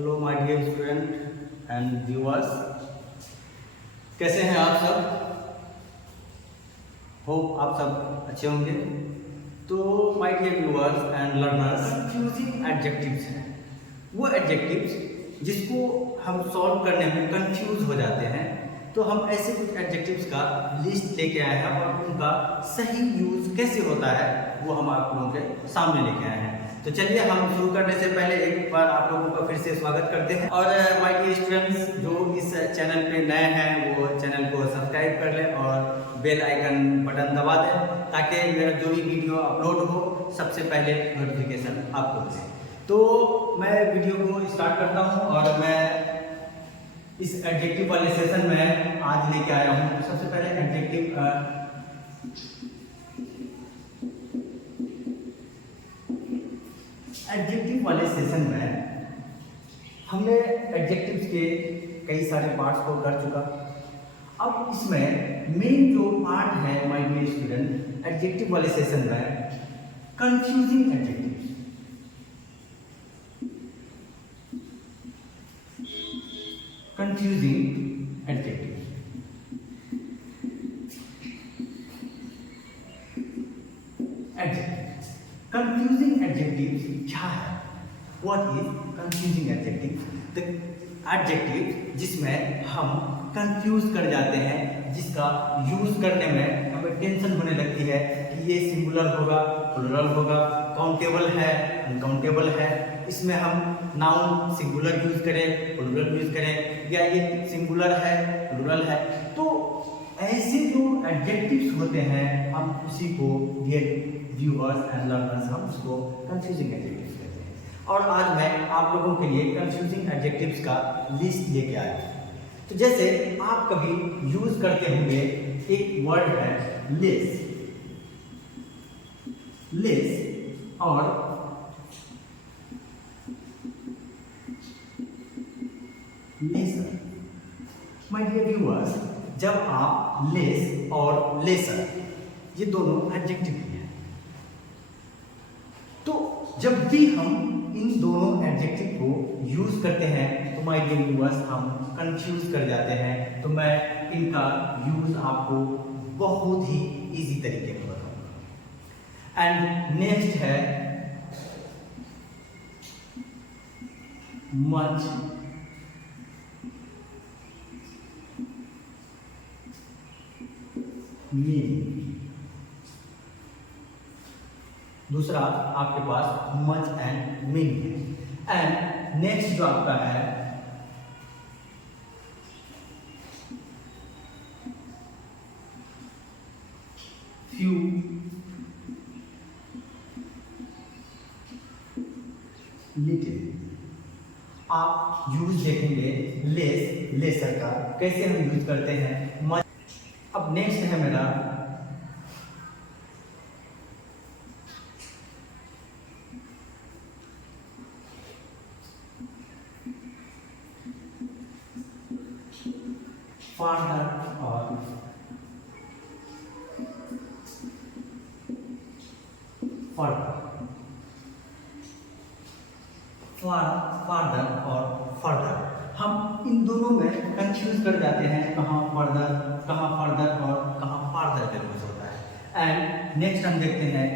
Hello my dear student and viewers, कैसे हैं आप सब? होप आप सब अच्छे होंगे। तो my dear viewers and learners, confusing adjectives हैं वो एडजेक्टिव्स जिसको हम सॉल्व करने में कंफ्यूज हो जाते हैं। तो हम ऐसे कुछ एडजेक्टिव्स का लिस्ट लेके आए हैं और उनका सही यूज कैसे होता है वो हम आप लोगों के सामने लेके आए हैं। तो चलिए हम शुरू करने से पहले एक बार आप लोगों का फिर से स्वागत करते हैं। और माय डियर स्टूडेंट्स, जो इस चैनल पे नए हैं वो चैनल को सब्सक्राइब कर लें और बेल आइकन बटन दबा दें ताकि मेरा जो भी वीडियो अपलोड हो सबसे पहले नोटिफिकेशन आपको मिले। तो मैं वीडियो को स्टार्ट करता हूँ और मैं इस एडजेक्टिव वाले सेशन में आज लेके आया हूँ। सबसे पहले एडजेक्टिव वाले सेशन में हमने एडजेक्टिव्स के कई सारे पार्ट्स को कर चुका। अब इसमें मेन जो पार्ट है माय डियर स्टूडेंट एडजेक्टिव वाले सेशन में confusing adjectives. Confusing adjectives confusing adjectives क्या है? What is confusing adjective? The adjective जिसमें हम कंफ्यूज कर जाते हैं, जिसका यूज करने में हमें टेंशन होने लगती है कि ये सिंगुलर होगा, प्लुरल होगा, काउंटेबल है, अनकाउंटेबल है। इसमें हम नाउन सिंगुलर यूज करें, प्लुरल यूज करें, या ये सिंगुलर है, प्लुरल है। तो ऐसे जो एडजेक्टिव्स होते हैं हम उसी को डियर व्यूअर्स एंड लर्नर्स हम उसको कंफ्यूजिंग एडजेक्टिव्स कहते हैं। और आज मैं आप लोगों के लिए कंफ्यूजिंग एडजेक्टिव्स का लिस्ट लेके आया हूँ। तो जैसे आप कभी यूज करते होंगे एक वर्ड है लेस। लेस और लेसर। माय डियर व्यूअर्स, जब आप लेस और लेसर ये दोनों एडजेक्टिव हैं, तो जब भी हम इन दोनों एडजेक्टिव को यूज करते हैं तो माय डियर व्यूअर्स हम कंफ्यूज कर जाते हैं। तो मैं इनका यूज आपको बहुत ही इजी तरीके में बताऊंगा। एंड नेक्स्ट है मच, मीनिंग। दूसरा आपके पास मच एंड मीनिंग है। एंड नेक्स्ट जो आपका है फ्यू, लिटिल। आप यूज देखेंगे लेस लेसर का कैसे हम यूज करते हैं मच। अब नेक्स्ट है मेरा फादर और फर्दर। फादर और फर्दर हम इन दोनों में कंफ्यूज कर जाते हैं, कहाँ फर्दर, कहाँ फर्दर और कहाँ फादर का यूज होता है। एंड नेक्स्ट हम देखते हैं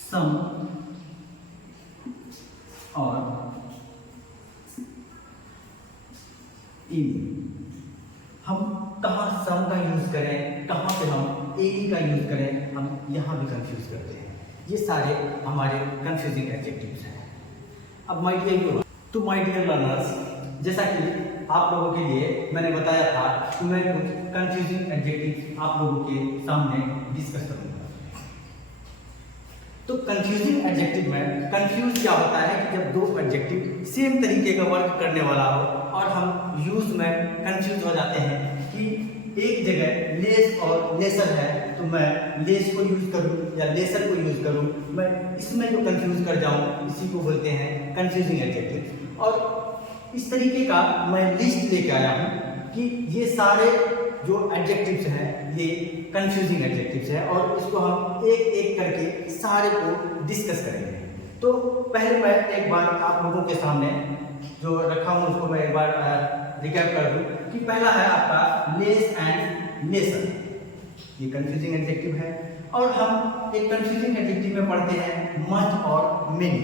सम और इन। हम कहाँ सम का यूज करें, कहाँ पे हम एनी का यूज करें, हम यहाँ भी कंफ्यूज करते हैं। ये सारे हमारे कंफ्यूजिंग एडजेक्टिव्स हैं। अब माय डियर लर्नर्स, जैसा कि आप लोगों के लिए मैंने बताया था कि मैं कुछ कंफ्यूजिंग एडजेक्टिव्स आप लोगों के सामने डिस्कस करूंगा। तो कंफ्यूजिंग एडजेक्टिव में कंफ्यूज क्या होता है कि जब दो एडजेक्टिव सेम तरीके का वर्क करने वाला हो और हम यूज में कंफ्यूज हो जाते हैं कि एक जगह लेस और लेसर है तो मैं लेस को यूज करूं या लेसर को यूज करूं, मैं इसमें जो कंफ्यूज कर जाऊं इसी को बोलते हैं कंफ्यूजिंग एडजेक्टिव। और इस तरीके का मैं लिस्ट लेके आया हूं कि ये सारे जो एडजेक्टिव्स हैं ये कंफ्यूजिंग एडजेक्टिव्स हैं और इसको हम एक एक करके सारे को डिस्कस करेंगे। तो पहले मैं एक बार आप लोगों के सामने जो रखा हूँ उसको मैं एक बार रिकैप कर दूं कि पहला है आपका लेस एंड लेसर। ये कंफ्यूजिंग एडजेक्टिव है और हम एक कंफ्यूजिंग एडजेक्टिव में पढ़ते हैं मच और मेनी।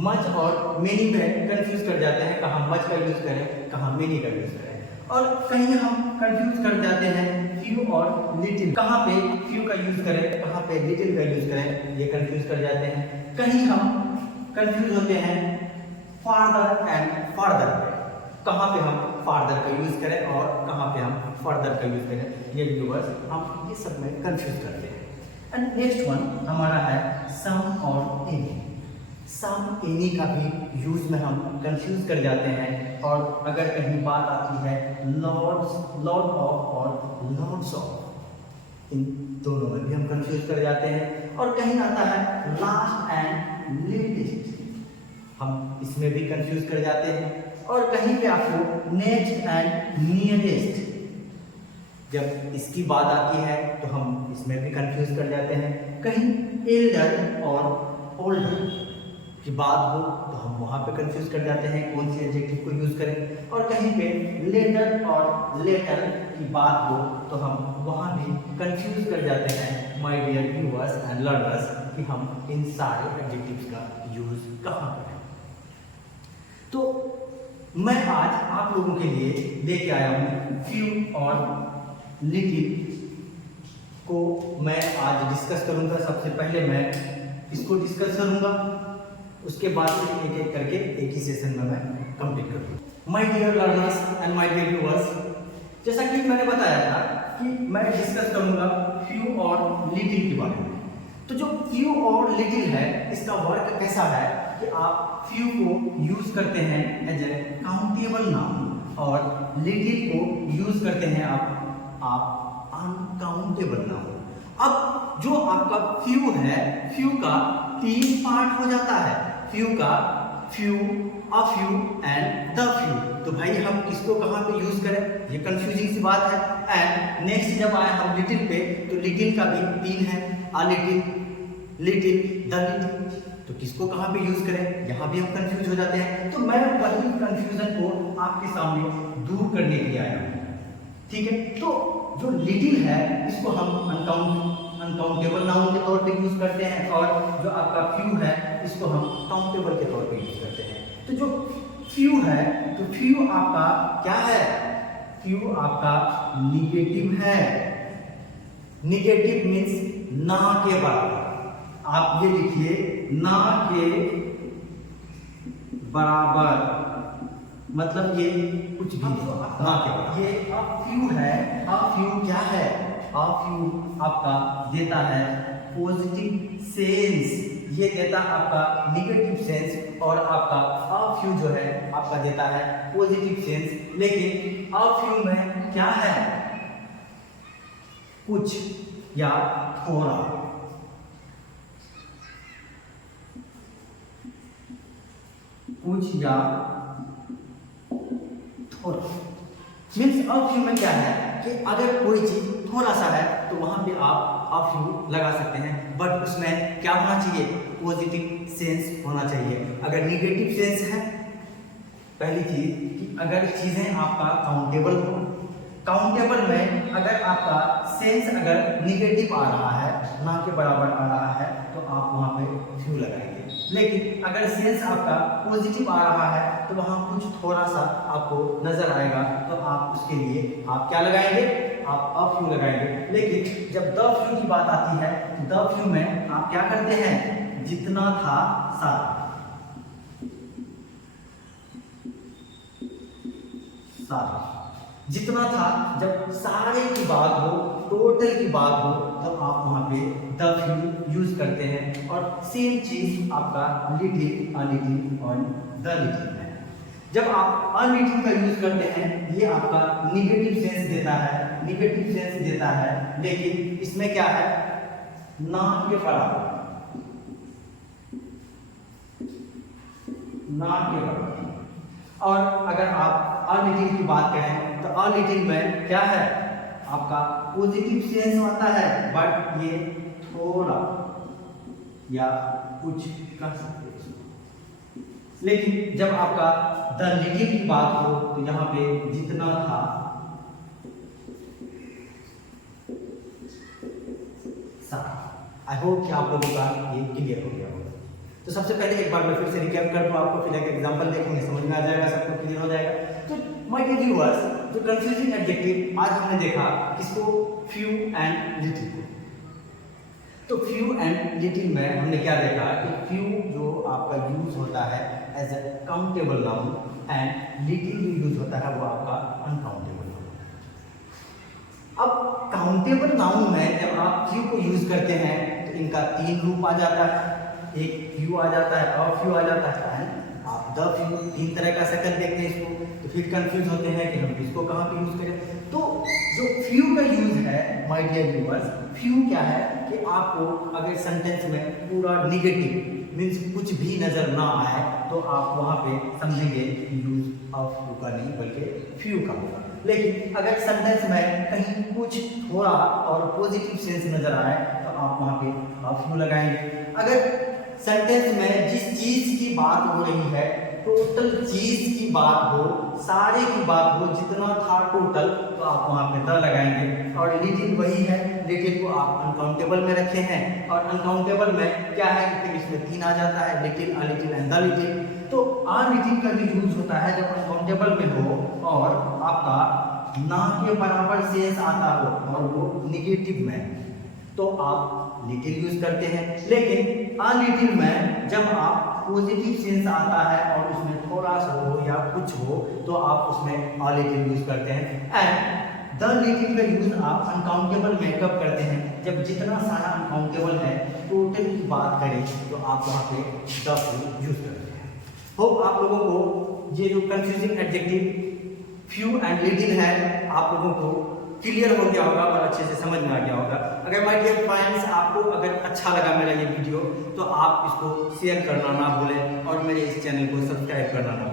मच और मेनी में कंफ्यूज कर जाते हैं, कहाँ मच का यूज करें कहाँ मेनी का यूज करें, और कहीं हम कंफ्यूज कर जाते हैं फ्यू और लिटिल, कहाँ पे फ्यू का यूज करें कहाँ पे लिटिल का यूज करें, ये कंफ्यूज कर जाते हैं। कहीं हम कंफ्यूज होते हैं फादर एंड फर्दर, कहाँ पे हम फादर का यूज करें और कहाँ पे हम फर्दर का यूज करें, ये व्यूअर्स हम ये सब में कंफ्यूज करते हैं। एंड नेक्स्ट वन हमारा है सम और एनी। सम एनी का भी यूज में हम कंफ्यूज कर जाते हैं, और अगर कहीं बात आती है लॉर्ड्स, लॉर्ड ऑफ और लॉर्ड्स ऑफ, इन दोनों में भी हम कंफ्यूज कर जाते हैं। और कहीं आता है लास्ट एंड लेटेस्ट, हम इसमें भी कंफ्यूज कर जाते हैं। और कहीं पे आपको नेक्स्ट एंड नियरेस्ट, जब इसकी बात आती है तो हम इसमें भी कंफ्यूज कर जाते हैं। कहीं एल्डर और ओल्डर की बात हो तो हम वहाँ पे कंफ्यूज कर जाते हैं कौन सी एडजेक्टिव को यूज करें। और कहीं पे लेटर और लेटर की बात हो तो हम वहाँ भी कंफ्यूज कर जाते हैं my dear viewers and learners कि हम इन सारे एडजेक्टिव्स का यूज कहाँ करें। तो मैं आज आप लोगों के लिए लेके आया हूँ फ्यू और लिटिल को मैं आज डिस्कस करूँगा। सबसे पहले मैं इसको डिस्कस करूँगा, उसके बाद फिर एक एक करके एक ही सेशन में मैं कंप्लीट करूँगा। My dear learners and my dear viewers, जैसा कि मैंने बताया था कि मैं डिस्कस करूँगा फ्यू और लिटिल के बारे में। तो जो फ्यू और लिटिल है इसका वर्क कैसा है कि आप फ्यू को यूज करते हैं एज ए काउंटेबल नाउन और लिटिल को यूज करते हैं आप अनकाउंटेबल नाउन। अब जो आपका फ्यू है, फ्यू का 3 पार्ट हो जाता है, फ्यू का few, a few and the few. तो भाई हम इसको कहाँ पे यूज करें, ये कंफ्यूजिंग सी बात है। एंड नेक्स्ट जब आए हम लिटिल पे तो लिटिल का भी 3 है, a little, little, the little. तो किसको कहाँ पे यूज करें, यहाँ भी हम कंफ्यूज हो जाते हैं। तो मैं वही कंफ्यूजन को आपके सामने दूर करने के लिए आया हूँ, ठीक है। तो जो लिटिल है इसको हम अनकाउंटेबल नाउन के तौर पे यूज करते हैं, और जो आपका फ्यू है इसको हम काउंटेबल के तौर पे यूज करते हैं। तो जो फ्यू है तो फ्यू आपका क्या है, फ्यू आपका निगेटिव है। निगेटिव मीन्स ना के बराबर। आप ये लिखिए ना के बराबर, मतलब ये कुछ भी ना के बराबर। ये अ फ्यू है, अ फ्यू क्या है, अ फ्यू आपका देता है पॉजिटिव सेंस, ये देता आपका निगेटिव सेंस, और आपका अ फ्यू जो है आपका देता है पॉजिटिव सेंस। लेकिन अ फ्यू में क्या है, कुछ या थोड़ा, कुछ या थोड़ा मीन्स अ फ्यू में क्या है कि अगर कोई चीज थोड़ा सा है तो वहां पे आप अ फ्यू लगा सकते हैं, बट उसमें क्या होना चाहिए, पॉजिटिव सेंस होना चाहिए। अगर निगेटिव सेंस है, पहली चीज कि अगर चीजें आपका काउंटेबल हो, काउंटेबल में अगर आपका सेंस अगर निगेटिव आ रहा है, ना के बराबर आ रहा है, तो आप वहां पे फ्यू लगाएंगे। लेकिन अगर सेंस आपका पॉजिटिव आ रहा है तो वहां कुछ थोड़ा सा आपको नजर आएगा, तो आप उसके लिए आप क्या लगाएंगे, आप अ फ्यू लगाएंगे। लेकिन जब द फ्यू की बात आती है तो द फ्यू में आप क्या करते हैं, जितना था सारा, सारा जितना था, जब सारे की बात हो, टोटल की बात हो, तब आप वहां पे द फ्यू यूज करते हैं। और सेम चीज आपका लिटिल, अ लिटिल और द लिटिल है। जब आप अ लिटिल का यूज करते हैं, ये आपका निगेटिव सेंस देता है, निगेटिव सेंस देता है, लेकिन इसमें क्या है, ना के बराबर, ना के बराबर। और अगर आप अ लिटिल की बात करें तो अ लिटिल में क्या है, आपका पॉजिटिव सेंस आता है, बट ये थोड़ा या कुछ कह सकते हैं इसको। लेकिन जब आपका द लिटिल की बात हो तो यहाँ पे जितना था सारा। आई होप कि आप लोगों का ये क्लियर हो गया होगा। तो सबसे पहले एक बार मैं फिर से रिकैप कर दूं आपको, फिर एक एग्जांपल देखेंगे, समझ में आ जाएगा, सबको क्लियर हो जाएगा। तो माय डियर व्यूअर्स, जो कंफ्यूजिंग एडजेक्टिव आज हमने देखा किसको, फ्यू एंड लिटिल को। तो फ्यू एंड लिटिल में हमने क्या देखा कि फ्यू जो आपका यूज होता है as a countable noun and little जो यूज होता है वो आपका अनकाउंटेबल नाउन। अब काउंटेबल नाउन में जब आप फ्यू को यूज करते हैं तो इनका तीन रूप आ जाता है, एक फ्यू आ जाता है, अ फ्यू आ जाता है एंड आप द फ्यू, तीन तरह का शक्ल देखते हैं इसको। तो फिर कंफ्यूज होते हैं कि हम इसको कहाँ पे यूज करें। तो जो फ्यू का यूज है माय डियर व्यूअर्स, फ्यू क्या है कि आपको अगर सेंटेंस में पूरा निगेटिव मीन्स कुछ भी नजर ना आए तो आप वहाँ पे समझेंगे यूज ऑफ फ्यू का नहीं बल्कि फ्यू का होगा। लेकिन अगर सेंटेंस में कहीं कुछ थोड़ा और पॉजिटिव सेंस नजर आए तो आप वहाँ पे फ्यू लगाएंगे। अगर सेंटेंस में जिस चीज की बात हो रही है, टोटल चीज की बात हो, सारे की बात हो, जितना था टोटल, तो आप वहां पे द लगाएंगे। और लिटिल वही है, लिटिल को आप अनकाउंटेबल में रखे हैं और अनकाउंटेबल में क्या है कि इसमें तीन आ जाता है, little, a little and the little. तो आ लिटिल का भी यूज होता है जब अनकाउंटेबल में हो और आपका ना के बराबर सेंस आता हो और वो निगेटिव में, तो आप लिटिल यूज करते हैं। लेकिन अ लिटिल में जब आप पॉजिटिव सेंस आता है और उसमें थोड़ा सा हो या कुछ हो तो आप उसमें अ लिटिल यूज करते हैं। एंड द लिटिल का यूज आप अनकाउंटेबल में कब करते हैं, जब जितना सारा अनकाउंटेबल है टोटल की बात करें तो आप वहाँ पे द यूज करते हैं। होप आप लोगों को ये जो confusing adjective few and little है आप लोगों को क्लियर हो गया होगा और अच्छे से समझ में आ गया होगा। अगर माय डियर फ्रेंड्स आपको अगर अच्छा लगा मेरा ये वीडियो तो आप इसको शेयर करना ना भूलें और मेरे इस चैनल को सब्सक्राइब करना ना भूलें।